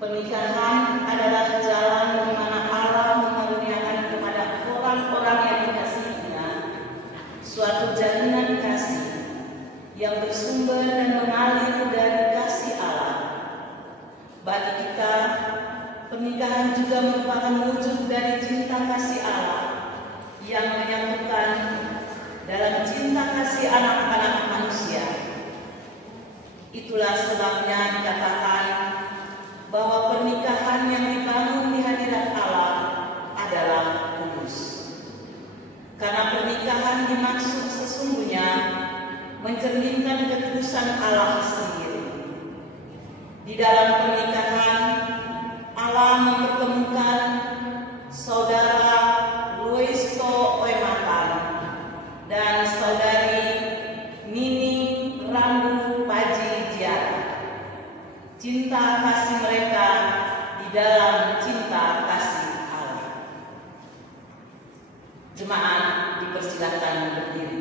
Pernikahan adalah jalan di mana Allah mengaruniakan kepada orang-orang yang dikasihinya suatu jalinan kasih yang bersumber dan mengalir dari kasih Allah. Bagi kita, pernikahan juga merupakan wujud dari cinta kasih Allah yang menyatukan dalam cinta kasih anak-anak manusia. Itulah sebabnya dikatakan bahwa pernikahan yang dibangun di hadirat Allah adalah kudus. Karena pernikahan dimaksud sesungguhnya mencerminkan kekudusan Allah sendiri. Di dalam pernikahan, Allah mempertemukan saudara Luisto Oematan dan saudari Nini Rambu Paji Jiara. Cinta kasih mereka di dalam cinta kasih Allah. Jemaat dipersilakan berdiri.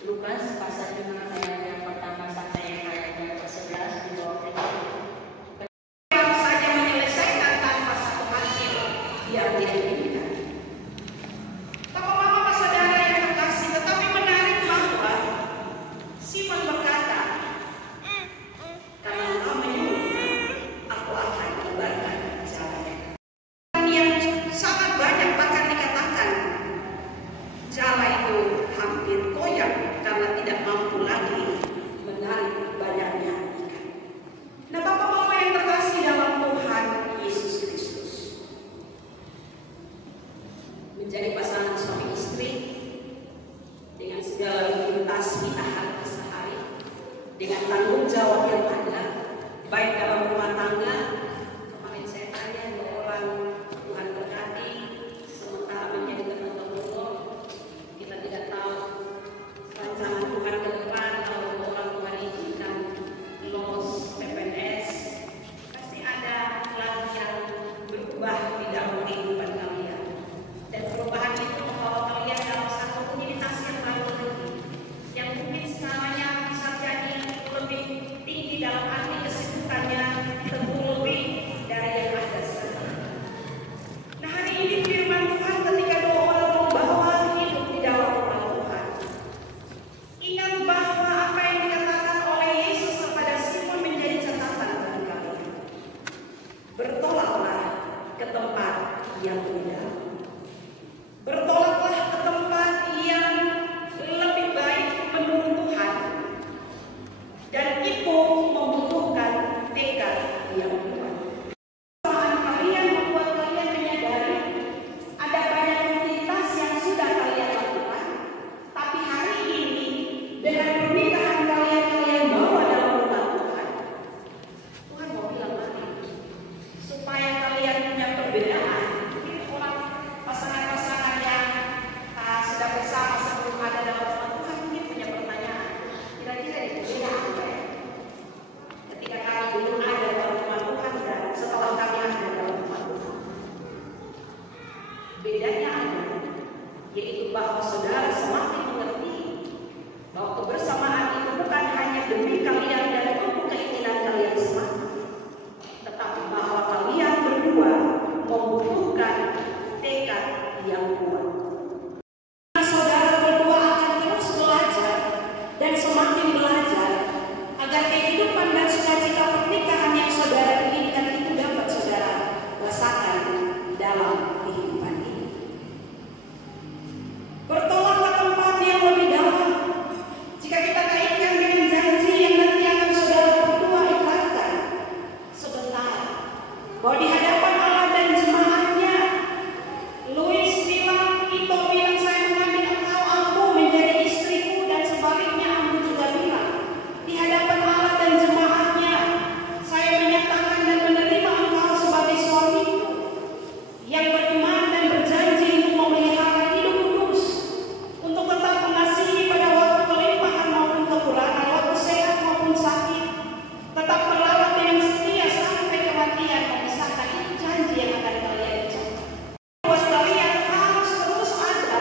Lukas pasal 5 ayat yang pertama sampai ayat yang ke-11 di bawah yang saja menyelesaikan tanpa satu hasil yang tidak diinginkan. Bapak-bapak saudara yang terkasih, tetapi menarik bahwa Simon berkata, karena engkau menyuruhku, aku akan menyebarkan jalannya. Yang sangat banyak bahkan dikatakan jala itu hampir koyak karena tidak mampu lagi menarik banyaknya ikan. Nah, bapak-bapak yang terkasih dalam Tuhan Yesus Kristus, menjadi pasangan suami istri dengan segala rutinitas hari sehari, dengan tanggung jawab yang ada, baik dalam rumah tangga. Kemarin saya tanya 2 orang Tuhan berkati, sementara menjadi ketua kita tidak tahu rancangan Tuhan ke depan. Kalau orang Tuhan izinkan lolos PPNS, pasti ada lagi yang berubah di dalam kehidupan kalian, dan perubahan itu membawa kalian dalam satu komunitas yang baru lagi, yang mungkin skalanya bisa jadi lebih tinggi dalam arti kesibukannya, teguh itu membutuhkan tekad yang kuat. Persamaan kalian membuat kalian menyadari ada banyak rutinitas yang sudah kalian lakukan, tapi hari ini dengan pernikahan kalian bawa dalam rumah Tuhan, Tuhan mau bilang mari supaya kalian punya perbedaan. Mungkin orang pasangan-pasangan yang sedang bersama sebelum ada dalam rumah Tuhan mungkin punya pertanyaan, kira-kira itu beda apa ya? Ketika kami belum ada dalam rumah Tuhan dan setelah kami ada dalam rumah Tuhan, bedanya ada, yaitu bahwa saudara semakin mengerti bahwa kebersamaan itu bukan hanya demi kalian dan untuk keinginan kalian semata, tetapi bahwa kalian berdua membutuhkan tekad yang kuat. Saudara berdua akan terus belajar dan semakin belajar agar kehidupan dan sukacita pernikahan yang saudara inginkan itu dapat saudara rasakan dalam kehidupan ini. Bertolak ke tempat yang lebih dalam. Jika kita kaitkan dengan janji yang nanti akan saudara berdua ikatkan sebentar, bahwa di hadapan Allah dan jemaatnya, Louis bilang, Ito bilang, saya mengambil engkau ambu menjadi istriku, dan sebaliknya ambu juga bilang, di hadapan Allah dan jemaatnya, saya menyatakan dan menerima engkau sebagai suamiku yang beriman dan berjanji untuk memelihara hidup kudus, untuk tetap mengasihi pada waktu kelimpahan maupun kekurangan, waktu sehat maupun sakit, tetap merawat dengan setia sampai kematian memisahkan. Itu janji yang akan kalian ucapkan. Buat kalian harus terus ada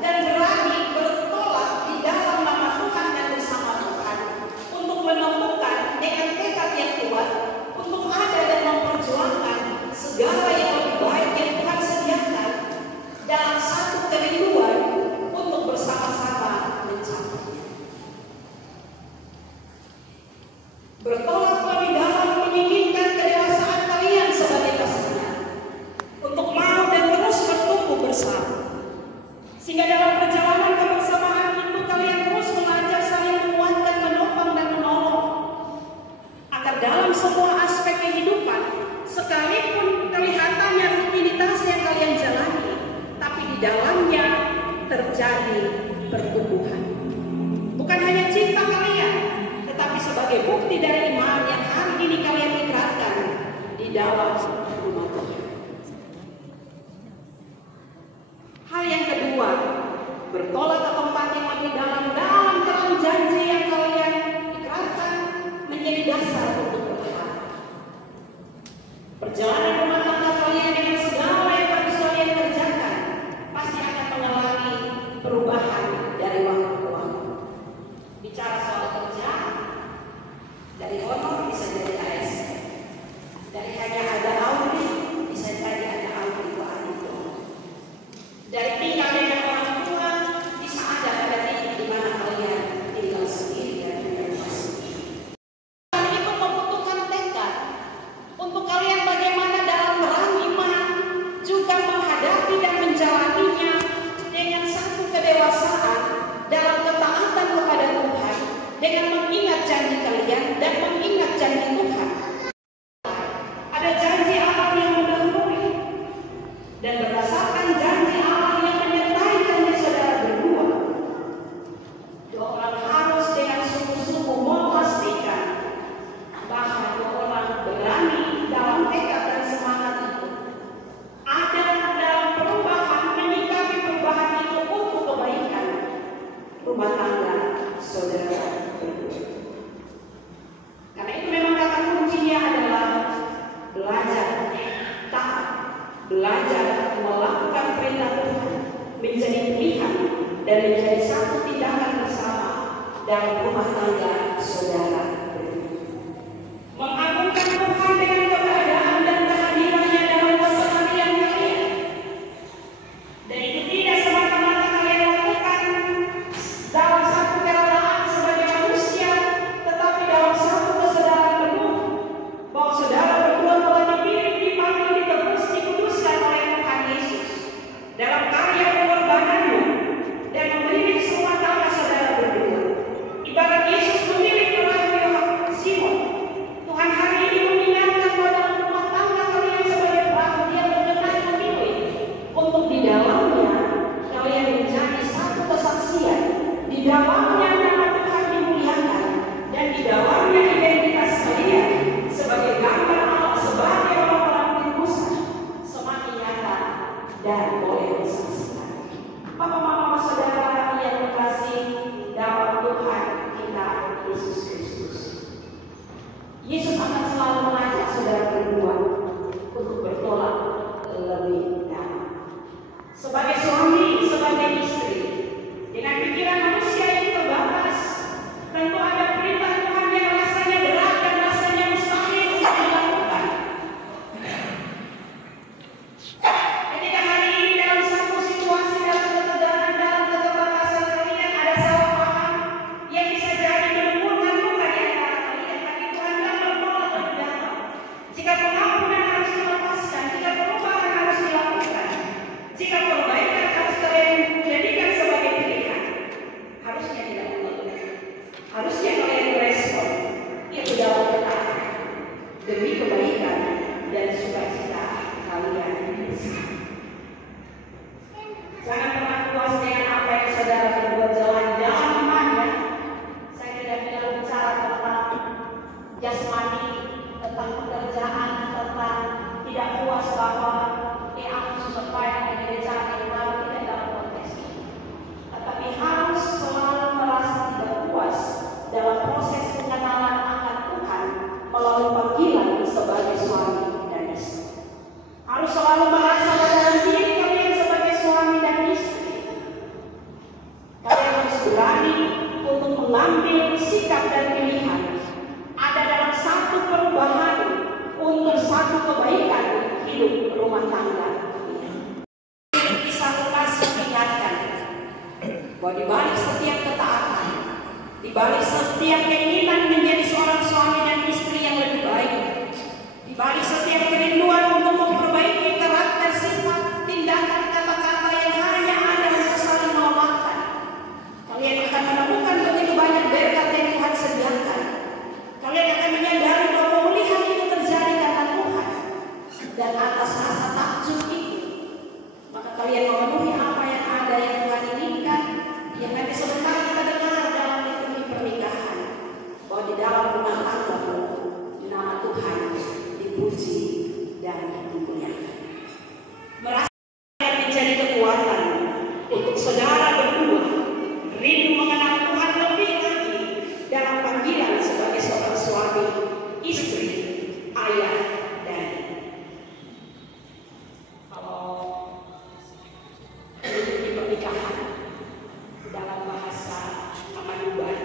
dan berani bertolak di dalam nama Tuhan dan bersama Tuhan untuk menemukan dengan tekad yang kuat untuk ada dan memperjuangkan segala yang lebih baik yang Tuhan sediakan dalam satu kerinduan untuk bersama-sama mencapainya. Bertolak lebih dalam menginginkan kedewasaan kalian sebagai pasangan untuk mau dan terus bertumbuh bersama, sehingga dalam perjalanan kebersamaan itu kalian terus belajar saling menguatkan, menopang dan menolong, agar dalam semua aspek kehidupan, sekalipun kelihatannya rutinitas yang kalian jalani, tapi di dalamnya terjadi pertumbuhan. Bukan hanya cinta kalian, tetapi sebagai bukti dari iman yang hari ini kalian ikrarkan di dalam rumah Tuhan. Hal yang kedua, bertolak ke tempat yang lebih dalam dalam janji yang kalian ikrarkan menjadi dasar untuk bertahan. Perjalanan rumah tangga kalian dengan segala yang harus kalian kerjakan pasti akan mengalami perubahan dari waktu ke waktu. Bicara soal kerja, dari honor bisa jadi ASN, dari hanya ada audit bisa jadi ada audit itu. Dari tinggal dengan orang tua bisa ada pada titik di mana kalian tinggal sendiri dan bebas sendiri. Itu membutuhkan tekad untuk kalian bagaimana dalam perang iman juga menghadapi dan menjalaninya dengan satu kedewasaan dalam ketaatan kepada Tuhan, dengan mengingat janji kalian dan mengingat janji Tuhan. Ada janji Allah yang mendahului, dan berdasarkan janji Allah yang menyertai janji saudara berdua, dua orang harus dengan sungguh-sungguh memastikan bahwa dua orang berani dalam tekad dan semangat itu, ada dalam perubahan, menyikapi perubahan itu untuk kebaikan rumah tangga saudara berdua. Karena itu memang kata kuncinya adalah belajar taat, belajar melakukan perintah Tuhan menjadi pilihan dan menjadi satu tindakan bersama dalam rumah tangga saudara berdua. Mengagungkan Tuhan dengan keberadaan dan kehadirannya dalam keseharian kalian. Dan itu tidak semata-mata kalian lakukan dalam satu kerelaan sebagai manusia, tetapi dalam satu kesadaran penuh bahwa saudara berdua telah dipilih, dipanggil, ditebus, dikuduskan oleh Tuhan Yesus dalam karya pengorbanannya dan memilih semua tangga saudara berdua. Ibarat Yesus memilih perahu saudara berdua untuk bertolak lebih dalam. Sebagai suami, sebagai istri, dengan pikiran manusia yang terbatas, tentu ada perintah Tuhan yang rasanya berat dan rasanya mustahil untuk dilakukan. Ketika hari ini dalam satu situasi, dalam ketegangan, dalam keterbatasan kalian, ada salah paham yang bisa jadi menimbulkan luka di antara kalian. Tapi Tuhan yang bertolak lebih dalam. Jika pengampunan harus dilepaskan, jika perubahan harus dilakukan, jika perbaikan harus kalian jadikan sebagai pilihan, harusnya tidak mengeluh. Harusnya kalian merespon itu dalam ketaatan demi kebaikan dan sukacita kalian. Jangan pernah puas dengan apa yang saudara berbuat, jalan-jalan namanya. Saya tidak bilang bicara tentang jasmani, tentang pekerjaan, tentang tidak puas bahwa aku susah payah di gereja yang baru, tidak dalam konteks ini. Tetapi harus selalu merasa tidak puas dalam proses pengenalan akan Tuhan melalui panggilan sebagai suami dan istri. Harus selalu merasa dalam diri kalian sebagai suami dan istri. Kalian harus berani untuk mengambil sikap dan pilihan. Ada dalam satu perubahan untuk satu kebaikan hidup rumah tangga. Kisah Lukas mengingatkan bahwa di balik setiap ketaatan, di balik setiap keinginan menjadi seorang suami dan istri yang lebih baik, di balik setiap kerinduan untuk memperbaiki karakter, sifat, tindakan, kata-kata yang hanya ada untuk saling memaafkan, kalian akan menemukan begitu banyak berkat yang Tuhan sediakan. Kalian akan menyadari bahwa pemulihan itu terjadi karena Tuhan, dan atas rasa takjub itu, maka kalian memenuhi apa yang ada yang Tuhan inginkan, yang nanti sebentar kita dengar dalam liturgi pernikahan, bahwa di dalam rumah tangga nama Tuhan dipuji dan dimuliakan. Merasa menjadi kekuatan untuk saudara berdua rindu mengenal Tuhan lebih lagi dalam panggilan sebagai seorang suami, istri, ayah, dan kalau di pernikahan dalam bahasa Amanuban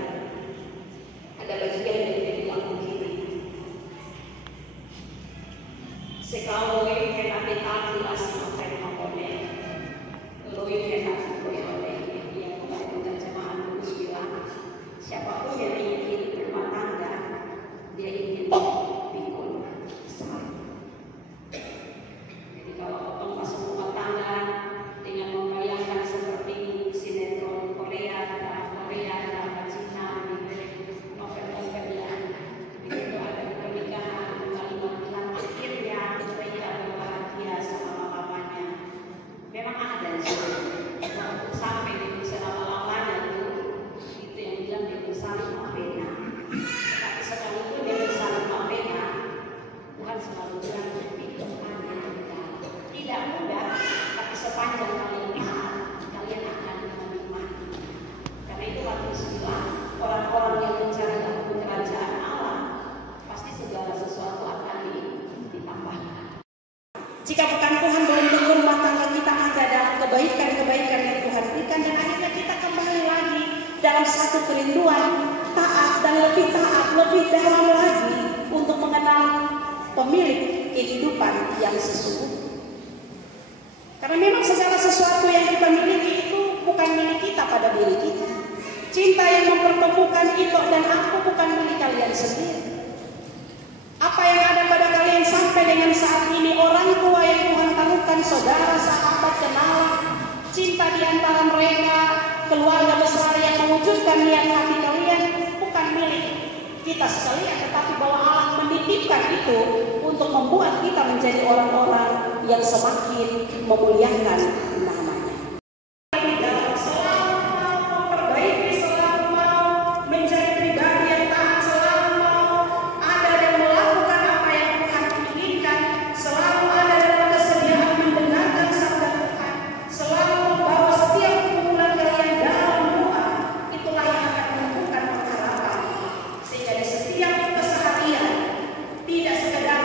ada bagian yang dibilang begini: sekalo hendak ditaatilas sampai mengkode, loyo hendak berkode. Yang membantu terjemahan Lukas bilang, siapapun yang ingin berumah tangga, dia ingin pikul selalu. Jadi kalau potong masuk rumah tangga dengan membayangkan seperti sinetron Korea, drama Korea, drama Cina, novel-novel yang begitu ada di pernikahan, kalimat bilang akhirnya mereka berbahagia sama mamanya. Memang ada di situ. Untuk sampai di selama-lamanya itu yang bilang dia bersaling mapena. Tapi sekalipun dia bersaling mapena, Tuhan selalu bilang itu ada tidak mudah, tapi sepanjang kalian taat, kalian akan menikmati. Karena itu waktu bilang orang-orang yang mencari tahu kerajaan Allah, pasti segala sesuatu akan ditambahkan. Jika bukan Tuhan, belum tentu rumah tangga kita ada dalam kebaikan-kebaikan yang Tuhan berikan, dan akhirnya kita kembali lagi dalam satu kerinduan taat dan lebih taat, lebih dalam lagi untuk mengenal pemilik kehidupan yang sesungguhnya. Karena memang segala sesuatu yang kita miliki itu bukan milik kita pada diri kita. Cinta yang mempertemukan itu dan aku bukan milik kalian sendiri. Apa yang ada pada kalian sampai dengan saat ini, orang tua yang Tuhan taruhkan, saudara, sahabat, kenalan, cinta di antara mereka, keluarga besar yang mewujudkan niat hati kalian, bukan milik kita sekalian, tetapi bahwa Allah menitipkan itu untuk membuat kita menjadi orang-orang yang semakin memuliakan namanya. Selalu mau memperbaiki, selalu mau menjadi pribadi yang taat, selalu mau ada dan melakukan apa yang Tuhan inginkan, selalu ada dalam kesediaan mendengarkan sabda Tuhan, selalu membawa setiap kumpulan kalian dalam doa. Itulah yang akan menentukan pengharapan, sehingga di setiap keseharian tidak sekedar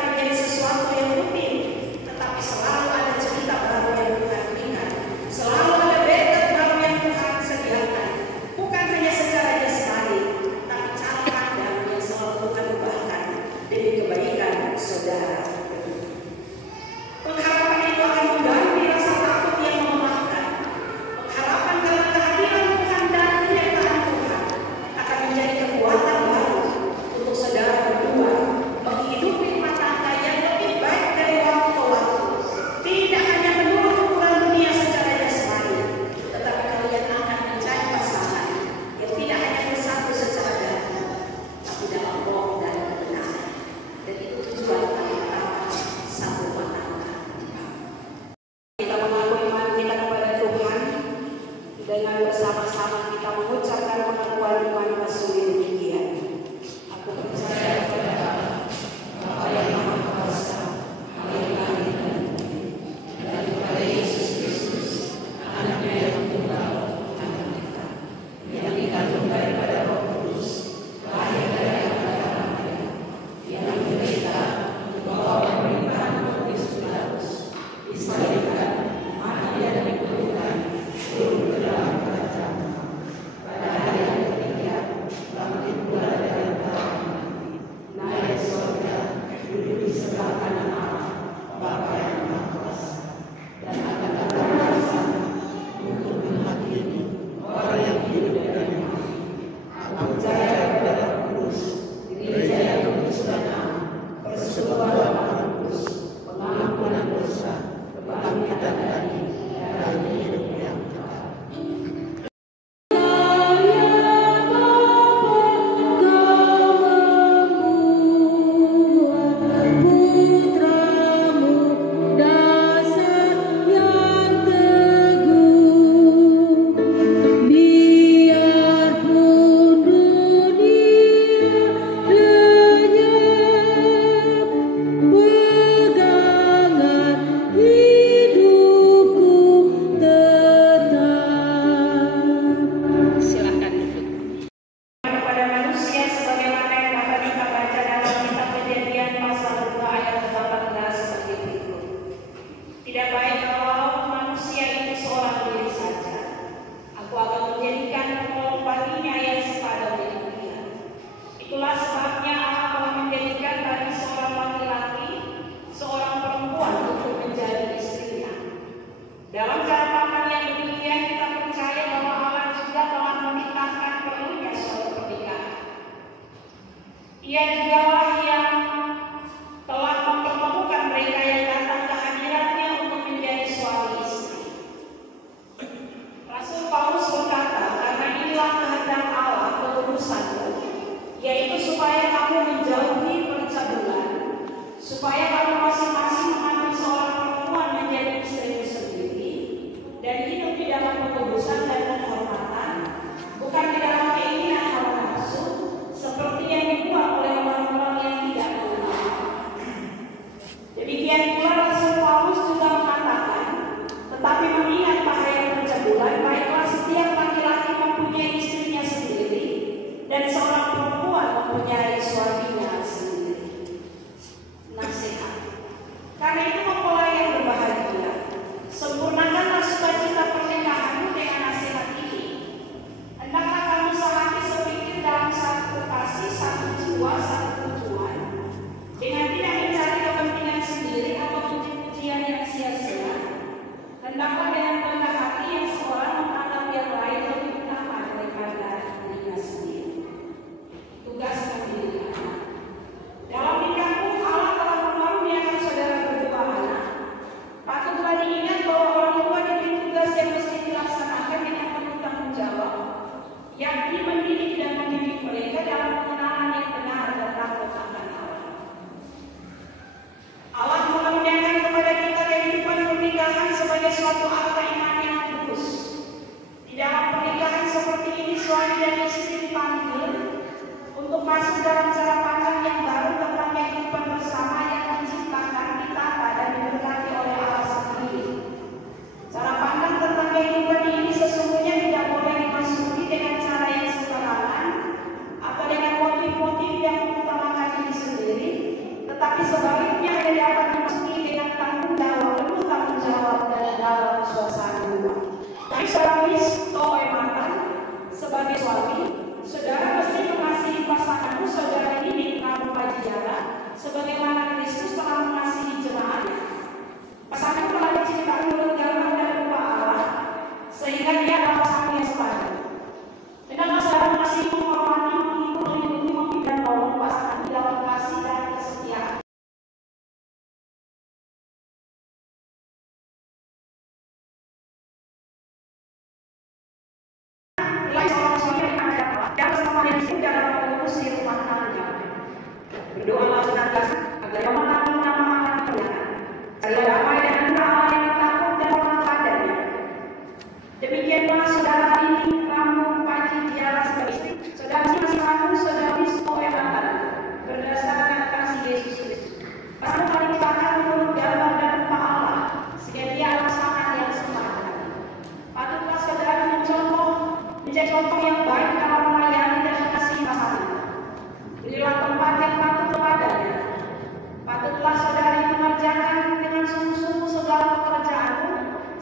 Berdoalah senantiasa agar pemenang nama akan kelihatan. Carilah damai dengan Allah yang takut dan hormat padanya. Demikianlah saudara ini Rambu Paji Tiara sebagai istri, saudara masih Rambu, saudara Wisnu Ematan, berdasarkan kasih Yesus Kristus. Pasal kali dikatakan menurut gambar dan rupa Allah, sehingga dia adalah sangat yang sempurna. Patutlah saudara menjadi contoh yang baik dalam melayani dan mengasihi pasangan. Berilah tempat yang patut kepadanya. Patutlah saudari mengerjakan dengan sungguh-sungguh segala pekerjaanmu,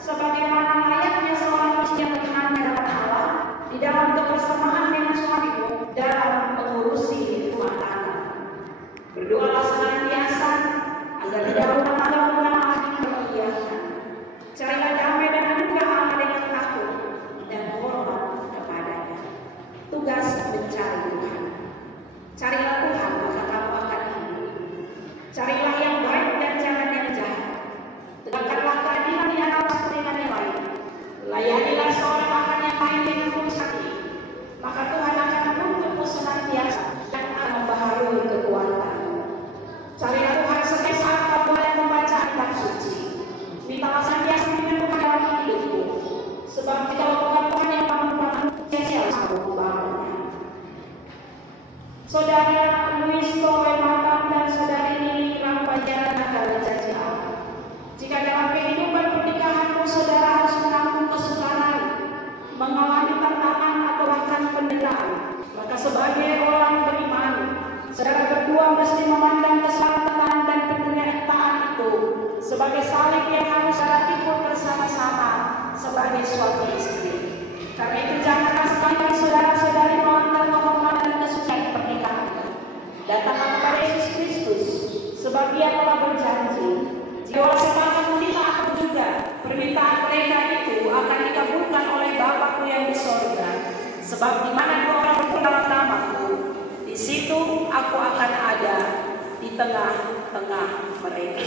sebagaimana layaknya seorang istri yang beriman di hadapan Allah, di dalam kebersamaan dengan suamimu dalam mengurusi rumah tangga. Berdoalah senantiasa agar tidak rumah tanggamu Allah dipermuliakan. Carilah damai dan anugerah Allah dengan takut dan hormat kepadanya. Tugas mencari Tuhan. Carilah Tuhan maka kamu akan hidup. Carilah yang baik dan jangan yang jahat. Tegakkanlah keadilan di atas dengan yang lain. Layanilah seorang akan yang lain dengan tulus hati. Maka Tuhan akan menuntutmu senantiasa dan akan membaharui kekuatan. Carilah Tuhan setiap saat kamu boleh membaca kitab suci. Mintalah senantiasa dengan Tuhan dalam hidupmu. Sebab jika bukan Tuhan yang bangun, sia-sia kamu membangunnya. Saudara Luis Toematan dan saudari Nini Rampajaran akan menjadi Allah. Jika dalam kehidupan pernikahanmu saudara harus menanggung kesukaran, mengalami tantangan atau bahkan penderitaan, maka sebagai orang beriman, saudara berdua mesti memandang keselamatan dan penderitaan itu sebagai salib yang harus saudara pikul bersama-sama sebagai suami istri. Karena itu janganlah sekali saudara-saudari melanggar kehormatan dan kesucian pernikahan. Datanglah kepada Yesus Kristus, sebab Dia telah berjanji, jika sepakat kita aku juga, permintaan mereka itu akan dikabulkan oleh Bapakku yang di sorga. Sebab di mana dua orang berkenalan namaku, di situ aku akan ada di tengah-tengah mereka.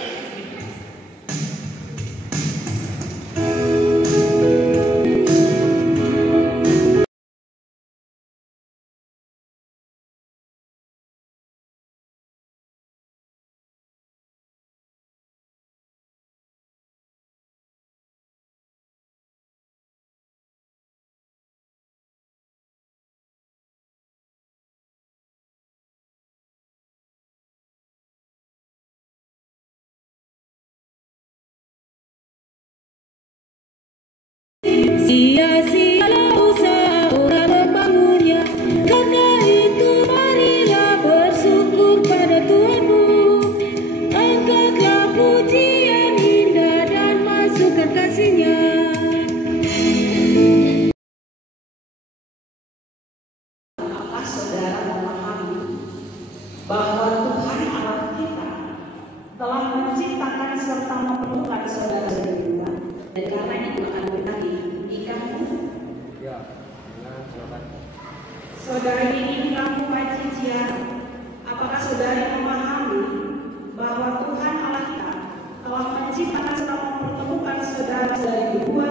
Sia-sialah usaha orang membangunnya, karena itu marilah bersyukur pada Tuhanmu. Angkatlah pujian indah dan masukkan kasih-Nya. Apakah saudara memahami bahwa Tuhan Allah kita telah menciptakan serta memperlukan saudara berdua, dan karena itu akan berkati nikahmu? Ya, silakan. Saudari ini Rambu Paji Tiara, apakah saudari memahami bahwa Tuhan Allah kita telah menciptakan serta mempertemukan saudara-saudari berdua,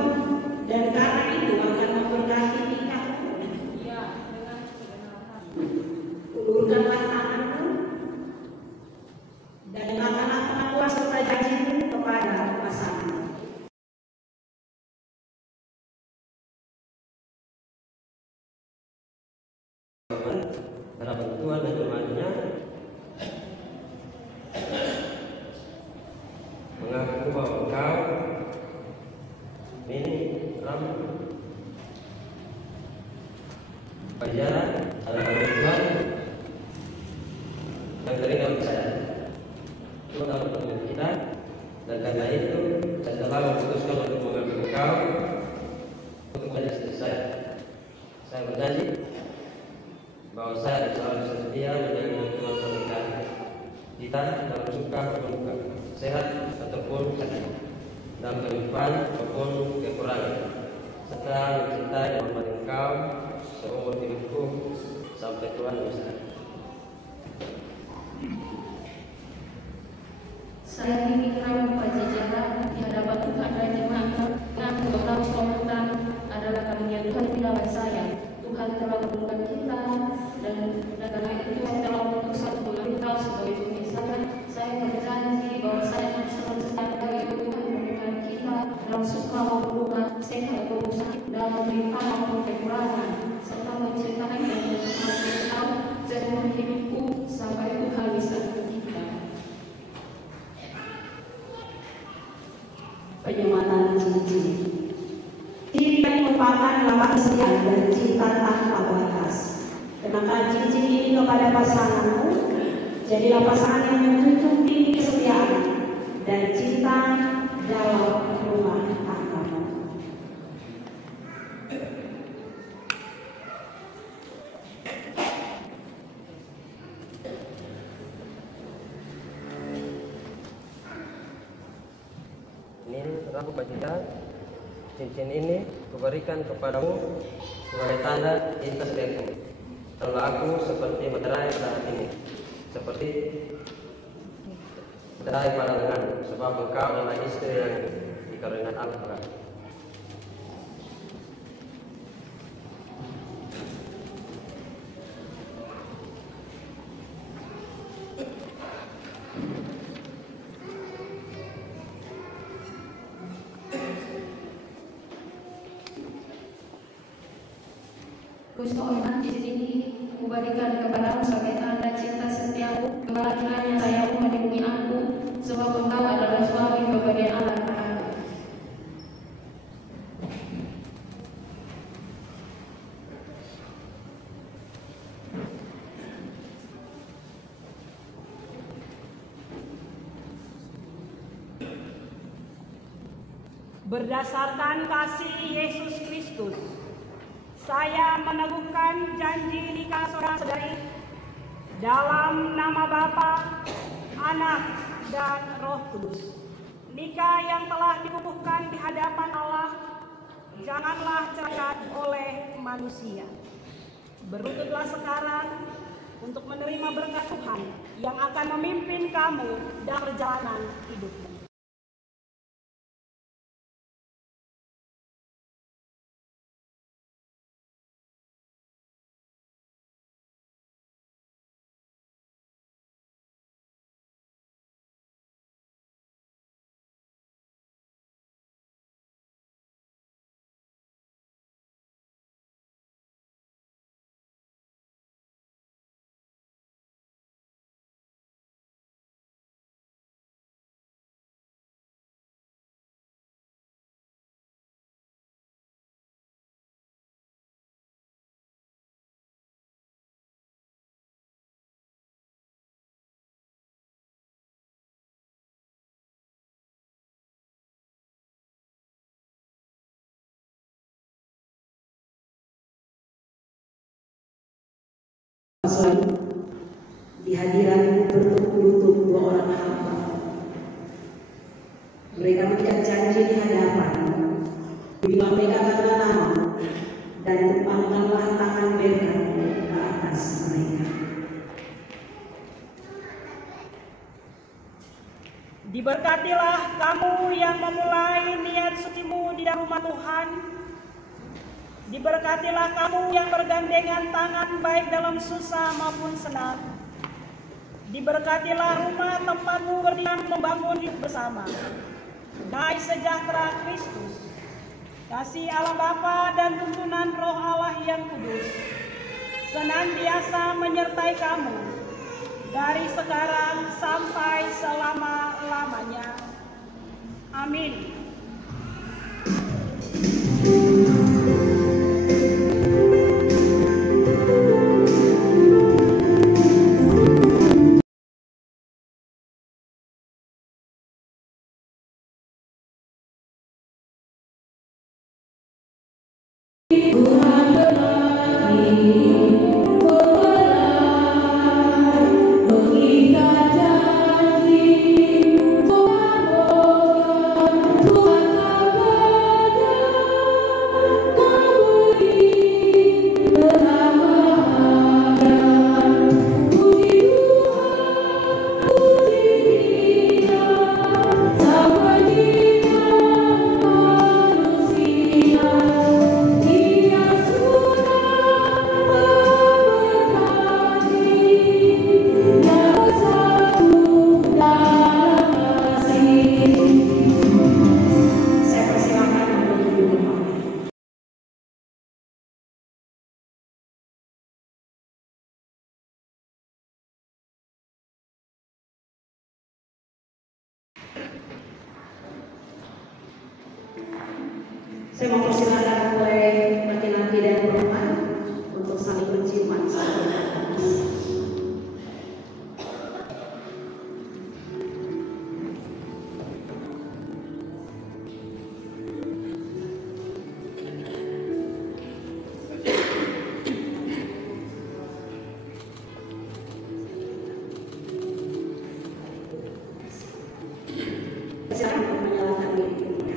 dan karena itu akan memberkati nikahmu? Ya, dengan kebenaran. Ulurkanlah tanganmu dan nyatakanlah pengakuan serta janjimu kepada pasangan. Harapan Tuhan dan firman-Nya, mengaku bahwa engkau ini Rambu Pajaran adalah Tuhan yang teringat percaya. Tuhan dapat menemui kita, dan karena itu saya telah memutuskan untuk mengambil engkau untuk menjadi istri saya. Saya berjanji bahwa saya selalu setia menjadi mentua pernikahan kita dalam suka maupun duka, sehat ataupun sakit, dalam kelimpahan maupun kekurangan, serta mencintai dan menghormati engkau seumur hidupku sampai Tuhan memisahkan. Saya ingin Rambu Pajajaran di hadapan Tuhan dan jemaat dengan Tuhan Sultan adalah karunia Tuhan di dalam saya. Tuhan telah membuat kita dan karena itu saya telah memutuskan untuk mengambil kau sebagai penyematan cincin. Cincin ini merupakan lambang kesetiaan dan cinta tanpa batas. Kenakan cincin ini kepada pasanganmu, jadilah pasangan yang menjunjung tinggi kesetiaan dan cinta dalam rumah tanggamu. Ini Rabu Baginda, cincin ini kuberikan kepadamu sebagai tanda cinta setiaku. Kalau aku seperti meterai pada hati ini, seperti meterai pada lenganmu, sebab engkau adalah istri yang dikaruniai Allah. Kustoiman di sini kuberikan kepadamu sebagai tanda cinta setiaku, kemalakannya sayangmu melindungi aku, sebab engkau adalah suami bagi Allah Ta'ala. Berdasarkan kasih Yesus Kristus, saya meneguhkan janji nikah saudara-saudari dalam nama Bapa, Anak, dan Roh Kudus. Nikah yang telah dikukuhkan di hadapan Allah janganlah cacat oleh manusia. Berlututlah sekarang untuk menerima berkat Tuhan yang akan memimpin kamu dalam perjalanan hidupmu. Di hadiran berlutut dua orang hamba, mereka mengikat janji di hadapan, bila mereka kata nama, dan tumpangkanlah tangan mereka ke atas mereka. Diberkatilah kamu yang memulai niat sucimu di dalam rumah Tuhan. Diberkatilah kamu yang bergandengan tangan baik dalam susah maupun senang. Diberkatilah rumah tempatmu berdiam membangun hidup bersama. Damai sejahtera Kristus, kasih Allah Bapa dan tuntunan Roh Allah yang kudus senantiasa menyertai kamu dari sekarang sampai selama-lamanya. Amin. Tuhan Saya mau persilakan oleh laki-laki dan perempuan untuk saling menciuman satu. Silakan untuk menyalakan videonya.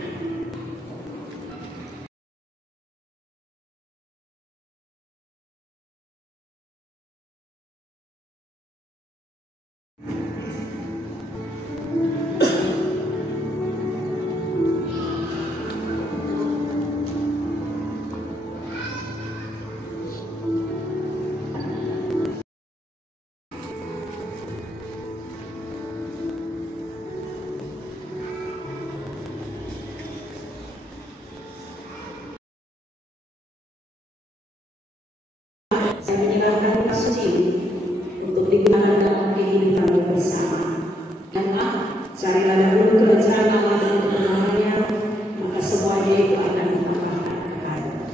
Saya menyerahkan kasus ini untuk digunakan dalam kehidupan bersama. Karena carilah dahulu kerajaan Allah dan kebenarannya, maka semuanya itu akan ditambahkan kepadamu.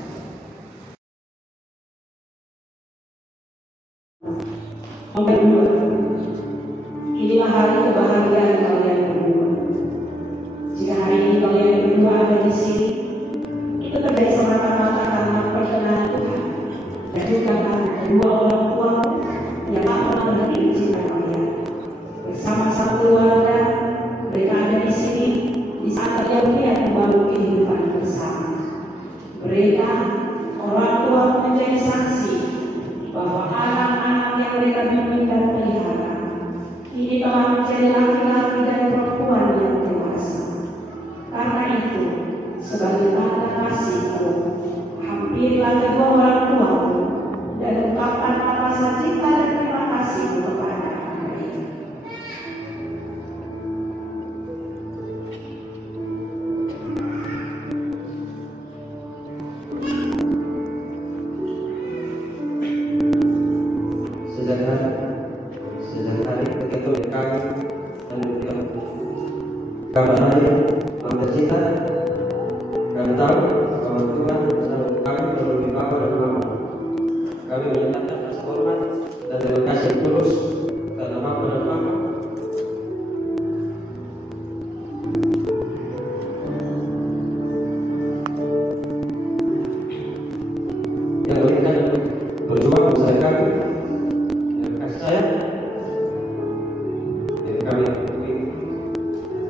Nomor 2, inilah hari kebahagiaan kalian berdua. Jika hari ini kalian berdua ada di sini, itu terjadi semata-mata karena perkenan Tuhan. Dan juga karena kedua orang tua yang akan mengizinkan kalian bersama satu keluarga. Mereka ada di sini di saat kalian membangun kehidupan bersama. Mereka orang tua menjadi saksi bahwa anak-anak yang mereka bimbing dan pelihara ini telah menjadi laki-laki dan perempuan yang dewasa. Karena itu, sebagai tanda kasih hampirlah kedua orang tua dan ungkapkan rasa cinta dan terima kasih kepada mereka. Sejak hari ketika kami dan kabar hari yang tercinta, kami tahu bahwa Tuhan bersama kami melalui Bapa dan Mama. Kami menyatakan rasa hormat dan terima kasih tulus karena Bapa dan Mama yang memberikan berjuang bersama kami dan kasih sayang yang kami ikuti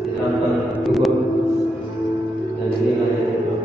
di dalam hukum dan nilai hidup.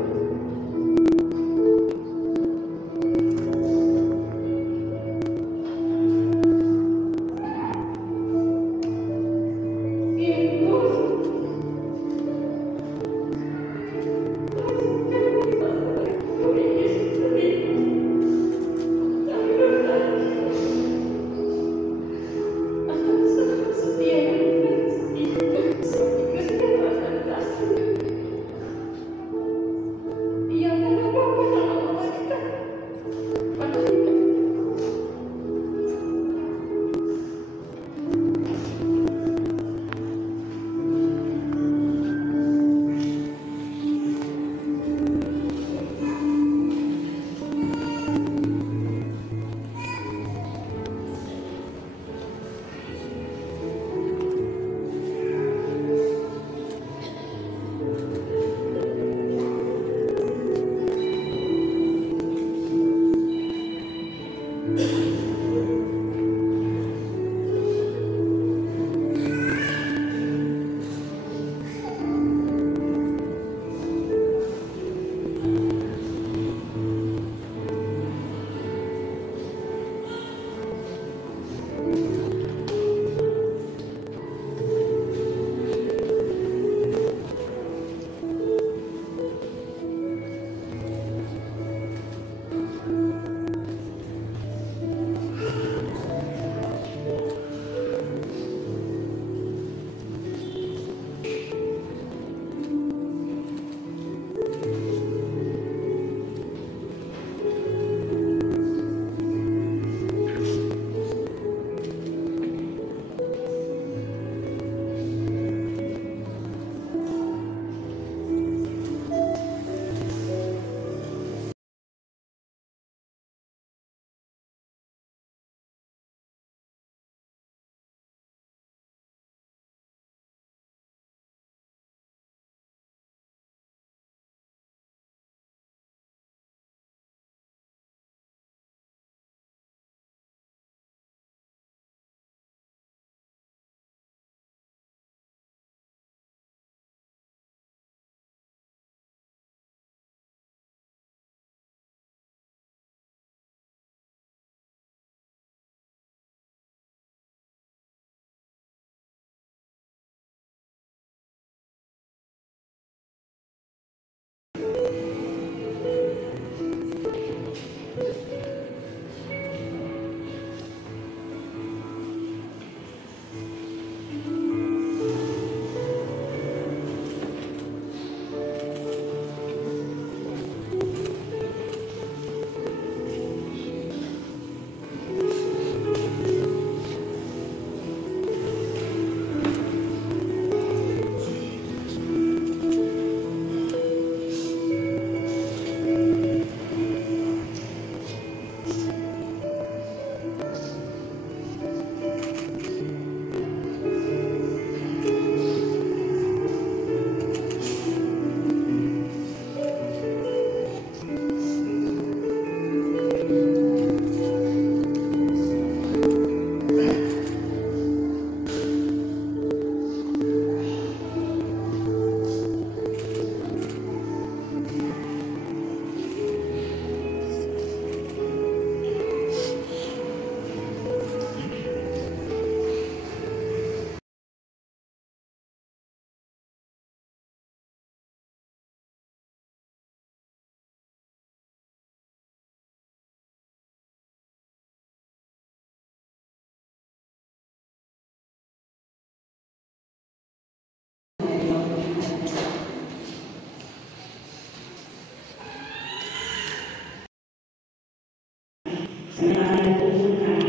Kami akan kumpulkan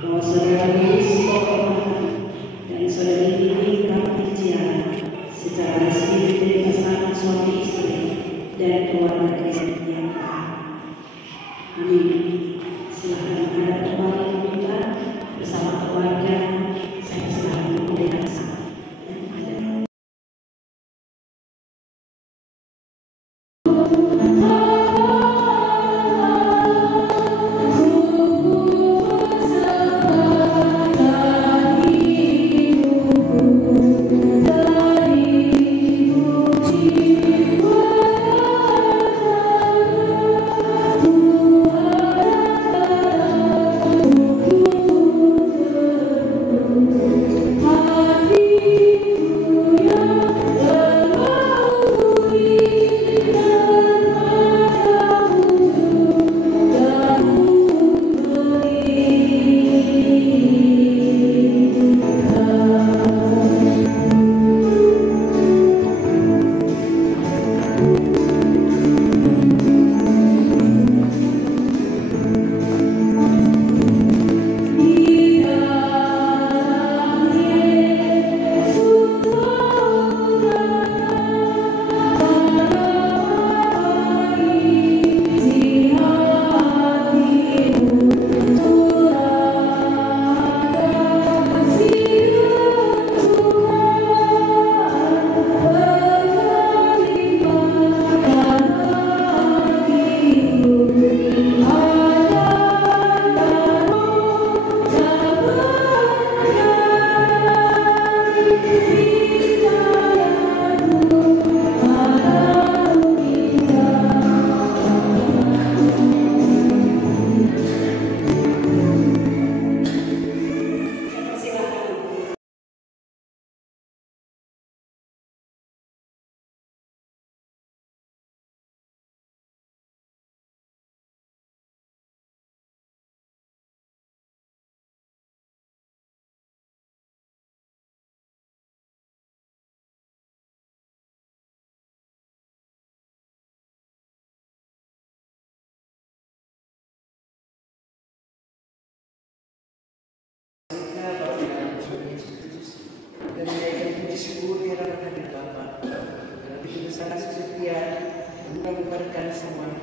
bahwa saudara Louis Kokoman dan saudari Nini Rampijian secara resmi menjadi pasangan suami istri dan keluarga Kristen yang taat. Amin. Silakan menghadap kembali kita bersama keluarga. Saya silakan memberikan salam. Dan menaikkan puji syukur di hadapan hadirat Bapa. Kami bersama setia mengucapkan semua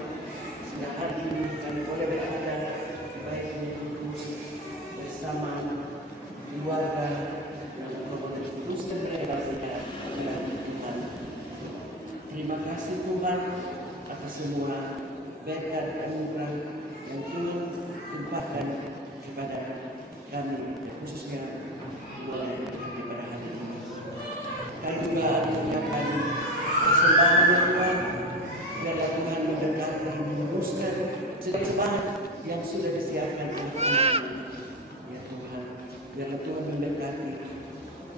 sehingga hari ini kami boleh berada baik di kudus bersama keluarga yang kudus dan berelasinya dengan Tuhan. Terima kasih Tuhan atas semua berkat dan anugerah yang Tuhan limpahkan kepada kami, khususnya keluarga kami pada hari ini. Kami juga mengucapkan persembahan yang Tuhan, biarlah Tuhan mendekati dan meneruskan persembahan yang sudah disiapkan oleh Tuhan. Ya Tuhan, biarlah Tuhan mendekati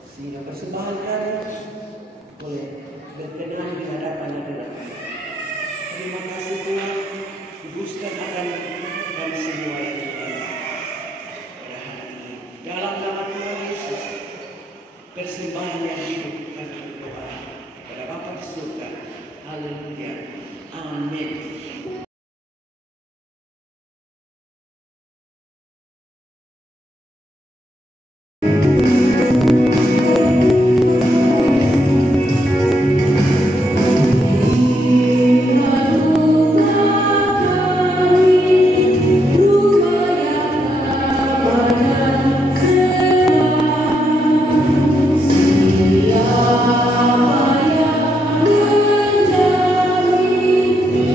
sehingga persembahan kami boleh berkenan di hadapan hadirat. Terima kasih Tuhan, kuduskan akan kami semua yang Tuhan. Dalam nama Tuhan Yesus, persembahan yang hidup kami berdoa kepada Bapa di surga. Haleluya. Amin.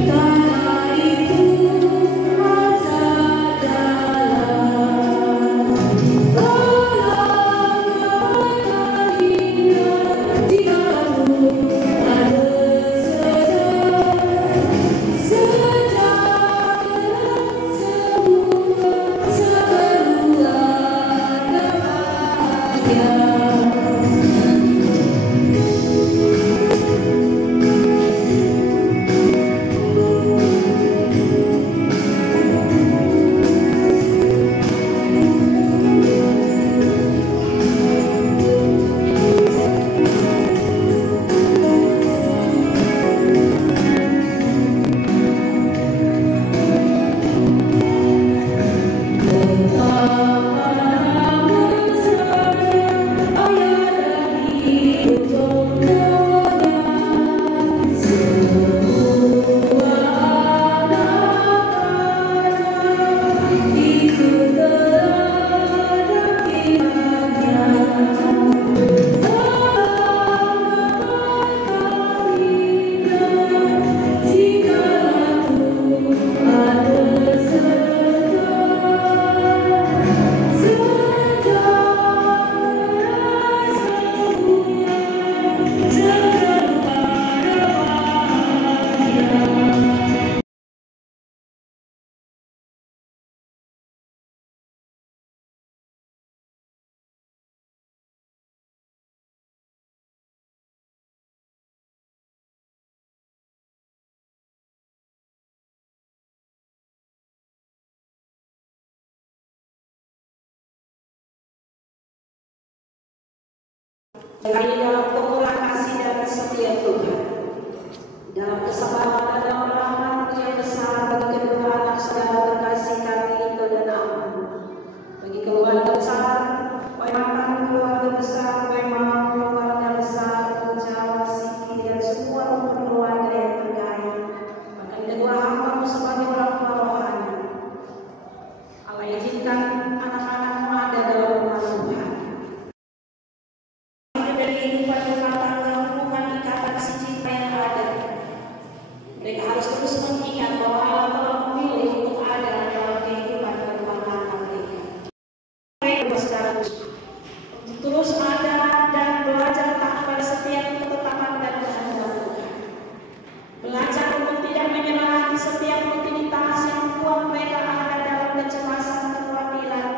Tanah Kami dalam kemurahan kasih dan setia Tuhan, dalam kesabaran dan dalam rahmat yang besar bagi kedua anak saudara terkasih kami Iko dan Aman, bagi keluarga besar, Waimakan keluarga besar, Waimam keluarga besar, Jawa, Siki dan semua keluarga yang terkait, bahkan kedua hambamu sebagai orang tua rohani. Allah izinkan anak-anakmu ada dalam rumah Tuhan. Dari kehidupan rumah tangga, hubungan ikatan si cinta yang ada. Mereka harus terus mengingat bahwa Allah telah memilih untuk ada dalam kehidupan rumah tangga mereka. Mereka untuk terus ada dan belajar taat pada setiap ketetapan dan kehendak Tuhan. Belajar untuk tidak menyerah di setiap rutinitas yang membuat mereka ada dalam kecemasan, kekhawatiran,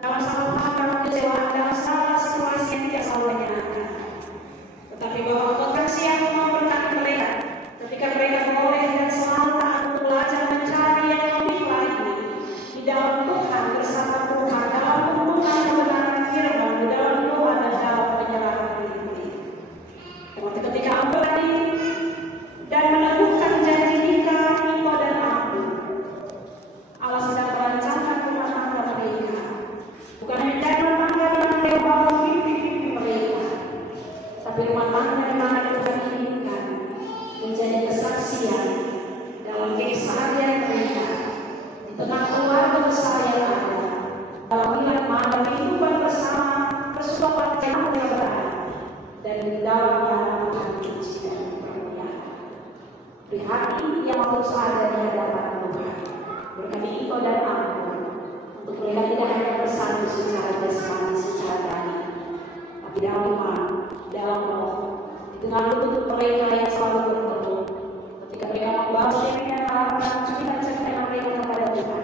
dalam salah paham, kecewaan, dalam salah situasi yang tidak selalu menyenangkan. Tetapi bahwa Tuhan siap memberkati mereka ketika mereka boleh dan selalu taat untuk belajar mencari yang lebih lagi di dalam Tuhan, bersama Tuhan, dalam hubungan kebenaran firman, di dalam doa dan dalam penyerahan diri. Ketika aku berani dan meneguhkan janji nikah Iko dan aku, Allah sedang merancangkan rumah tangga mereka, bukan hanya rumah tangga yang membawa mimpi-mimpi mereka, tapi rumah tangga yang mana Tuhan inginkan menjadi kesaksian dalam keseharian mereka di tengah keluarga besar yang ada, dalam melihat mana kehidupan bersama persuatan yang berada, dan di dalamnya Tuhan puji dan permuliaan. Beri hati yang terus ada di hadapan Tuhan. Berkati Iko dan aku untuk mereka tidak hanya bersatu secara jasmani, secara daging, tapi dalam iman, dalam roh, di tengah lutut mereka yang selalu bertemu. Ketika mereka membawa syariat harapan cerita-cerita mereka kepada Tuhan,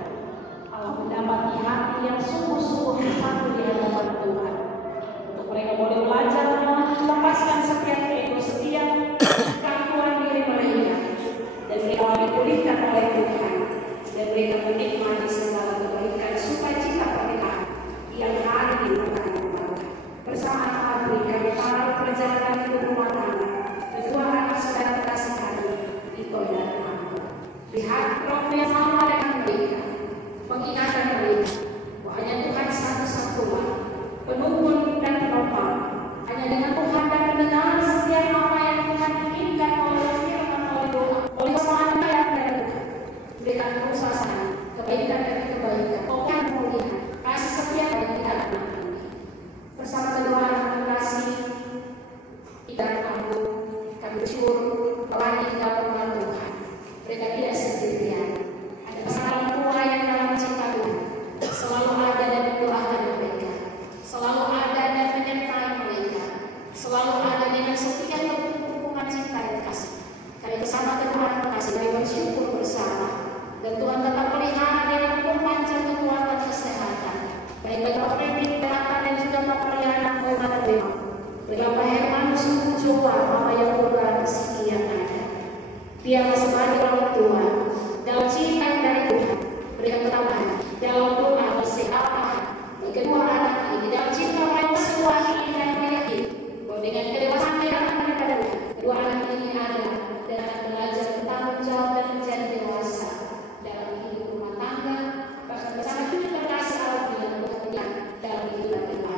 Allah mendapati hati yang sungguh-sungguh bersatu di hadapan Tuhan. Untuk mereka boleh belajar melepaskan setiap ego, setiap keakuan diri mereka, dan mereka dipulihkan oleh Tuhan, dan mereka menikmati segala kebaikan sukacita pernikahan yang hari ini akan dilakukan. Bersama anak mereka para perjalanan hidup rumah tangga, kedua anak saudara terkasih kami, Iko dan aku. Lihat roh yang sama dengan mereka, mengingatkan mereka bahwa hanya Tuhan satu-satunya, penunggu dan penopang. Hanya dengan Tuhan dan mendengar setiap apa yang Tuhan inginkan oleh firman, oleh doa, oleh semua ayat dari Tuhan. Berikan kerusakan, kebaikan demi kebaikan, Tuhan melihat kasih setia yang tidak pernah ini. Bersama kedua anak terkasih, kita aku, kami bersyukur telah di dalam rumah Tuhan. Mereka tidak sendirian. Ada pasangan tua yang dalam cinta Tuhan selalu ada dan mendoakan mereka, selalu ada dan menyertai mereka, selalu ada dengan setiap hubungan cinta yang kasih. Kami bersama kedua anak terkasih, kami bersyukur bersama, dan Tuhan tetap pelihara dengan umur panjang, kekuatan, kesehatan, baik bagi Pak Fredrik, dan juga Pak Mariana, Pak Dewa, bagi Pak Herman, Suku Jawa, Mama yang berbahan Siki yang ada. Biarlah sebagai orang tua dalam cinta dari Tuhan, berikan ketabahan dalam doa kesehatan bagi kedua anak ini, dalam cinta mereka semua ini dan meyakin bahwa dengan kedewasaan yang akan mereka dapat, kedua anak ini ada dan akan belajar bertanggung jawab dan menjadi dewasa dalam hidup rumah tangga, bahkan bersama kita terkasih Allah dengan Tuhan dalam hidup kita.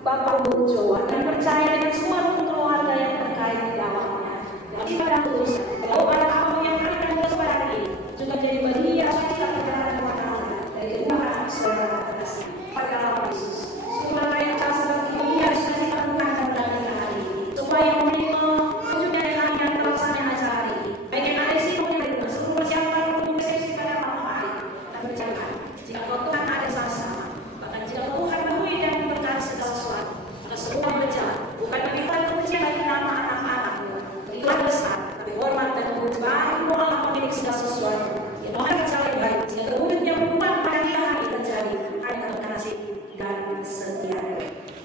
Bapak Ibu Joa dan percaya dengan semua keluarga yang terkait di dalamnya. Jadi pada terus, kalau para kamu yang akan terus pada ini juga jadi bagian kita perjalanan kepada dari kedua anak saudara terkasih pada nama Yesus. Supaya yang kasih bagi dunia sudah kita lakukan pada hari ini. Supaya menerima wujudnya dengan yang terlaksana acara ini. Baik yang ada di sini maupun di rumah, seluruh persiapan untuk resepsi pada malam hari. Dan berjangan, jika Tuhan ada sama-sama, bahkan jika Tuhan memenuhi dan memberkati segala sesuatu, maka semua berjalan. Bukan lebih baik kebencian bagi nama anak-anakmu, berilah besar, tapi hormat dan kemuliaan Allah pemilik segala sesuatu. Yang Tuhan percaya baik, jika terwujudnya hubungan pada kita hari terjadi, ada kasih dan setia.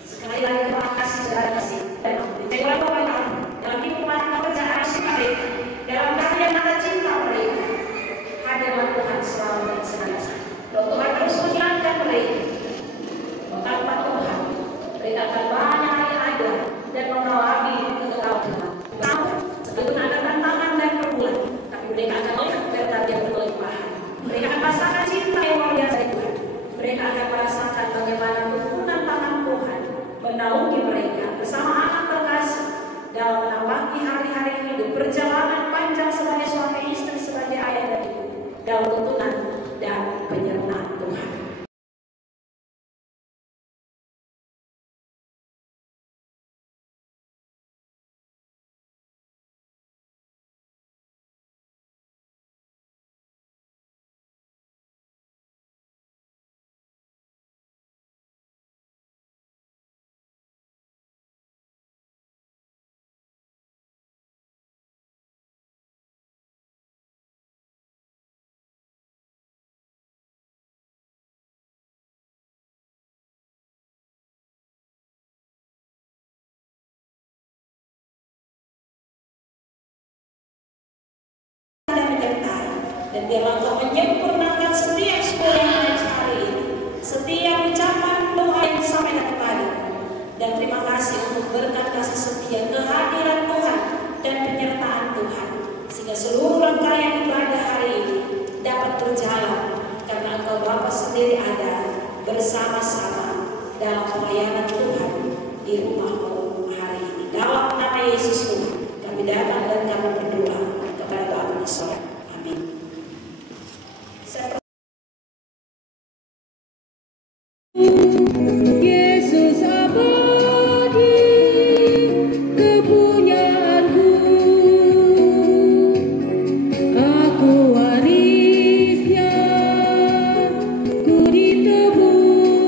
Sekali lagi terima kasih saudara kasih dan menjadilah Bapak dalam kehidupan pekerjaan mereka, dalam karya mata cinta mereka. Hadirlah Tuhan selalu dan senantiasa. Doa Tuhan terus mengingatkan mereka. Tanpa Tuhan, mereka akan banyak yang ada dan mengalami kekalahan Tuhan. Tahu, sebelum ada tantangan dan perbulan, tapi mereka akan melihat berkat yang berlimpahan. Mereka akan merasakan cinta yang luar biasa Tuhan. Mereka akan merasakan bagaimana tuntunan tangan Tuhan menaungi mereka bersama anak terkasih dalam menambahki hari-hari hidup perjalanan panjang sebagai suami istri, sebagai ayah dan ibu, dalam tuntunan dan penyertaan Tuhan. Dan biarlah Engkau menyempurnakan setiap sekolah yang ada hari ini, setiap ucapan doa yang disampaikan kepada. Dan terima kasih untuk berkat kasih setia, kehadiran Tuhan dan penyertaan Tuhan, sehingga seluruh rangkaian ibadah hari ini dapat berjalan karena Engkau Bapa sendiri ada bersama-sama dalam pelayanan Tuhan di rumahmu hari ini. Dalam nama Yesus Tuhan, kami datang dan kami berdoa kepada Bapa di sorga. Amin. Yesus abadi kepunyaanku, aku warisnya, ku ditebus,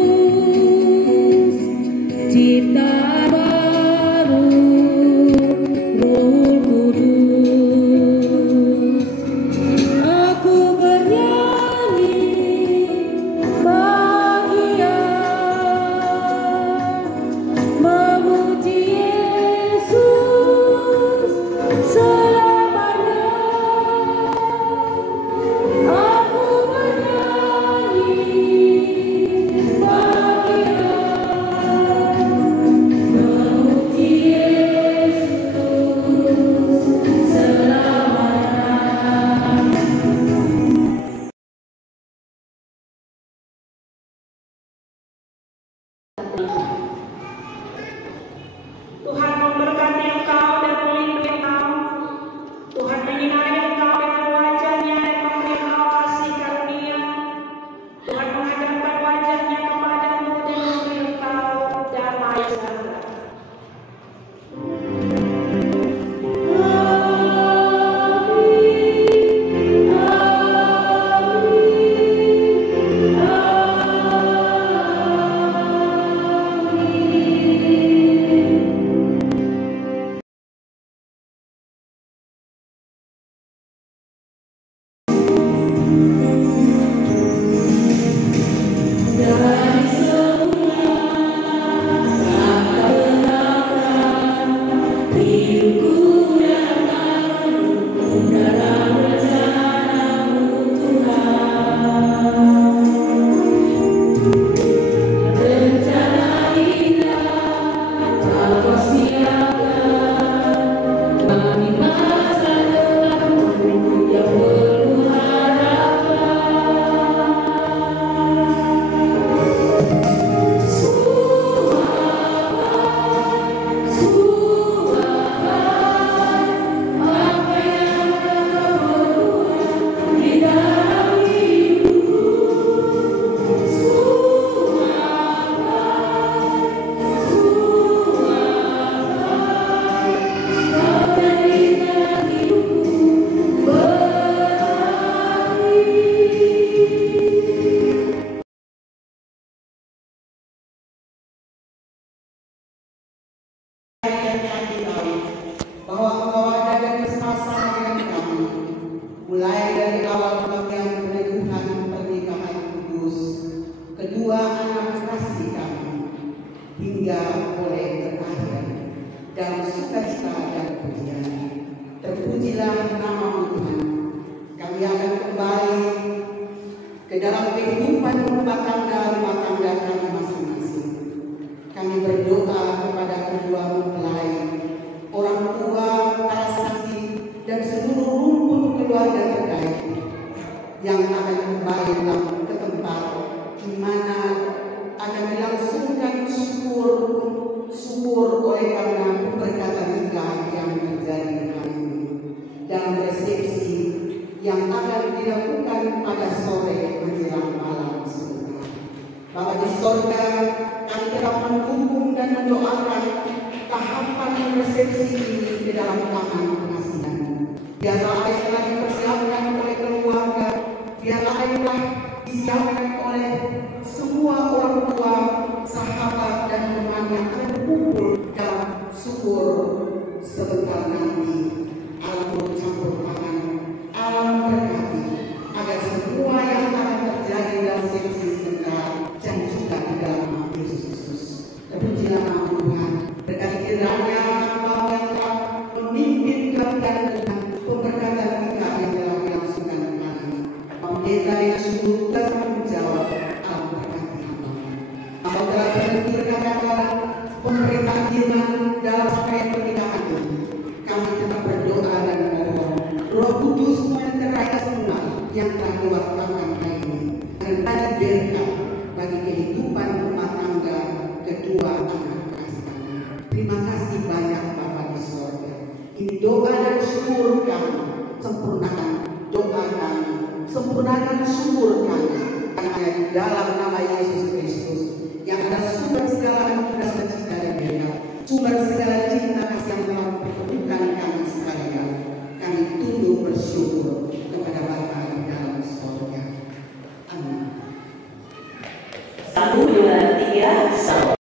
ciptaan baru, Roh Kudus. Aku bernyanyi bahagia, memuji Yesus selamanya. Aku bernyanyi bahagia, memuji Yesus selamanya. Tuhan memberkati engkau dan melindungi engkau. Tuhan menyinari engkau dengan wajah-Nya dan memberi engkau kasih karunia. Tuhan menghadapkan wajah-Nya kepadamu dan memberi engkau damai sejahtera. Dari semua berdoa kepada kedua mempelai, orang tua, para saksi, dan seluruh rumpun keluarga terkait yang akan kembali ke tempat di mana akan dilangsungkan syukur oleh karena pemberkatan nikah yang terjadi hari ini dalam resepsi yang akan dilakukan pada sore menjelang malam sebentar. Bapa di sorga, kami telah mendukung dan mendoakan tahapan resepsi ini di dalam tangan pengasihan. Biarlah apa yang telah dipersiapkan oleh keluarga, biarlah apa yang telah disiapkan oleh semua orang tua, sahabat, dan teman yang akan berkumpul dalam syukur sebentar nanti. Alam bercampur tangan, alam berkati, agar semua yang akan terjadi dalam sesi sebentar dan juga di dalam nama Yesus Kristus. Terpujilah nama Tuhan, berkati kiranya Bapa yang telah memimpin dan pemberkatan kita yang telah dilangsungkan hari ini. Pendeta yang sungguh telah menjawab, alam berkati hamba. Apa telah berhenti berkata pemberitaan firman dalam sakrament pernikahan ini. Kami tetap berdoa dan memohon Roh Kudus menterai semua yang telah diwakilkan hari ini dan tadi berkat bagi kehidupan rumah tangga kedua anak kasih kami. Terima kasih banyak Bapa di sorga. Ini doa dan syukur kami, sempurnakan doa kami, sempurnakan syukur kami hanya di dalam nama Yesus Kristus yang adalah sumber segala anugerah sukacita dan berkat, sumber segala cinta kasih yang telah mempertemukan kami sekalian. Kami tunduk bersyukur kepada Bapa di dalam sorga. Amin. 1, 2, 3, 1.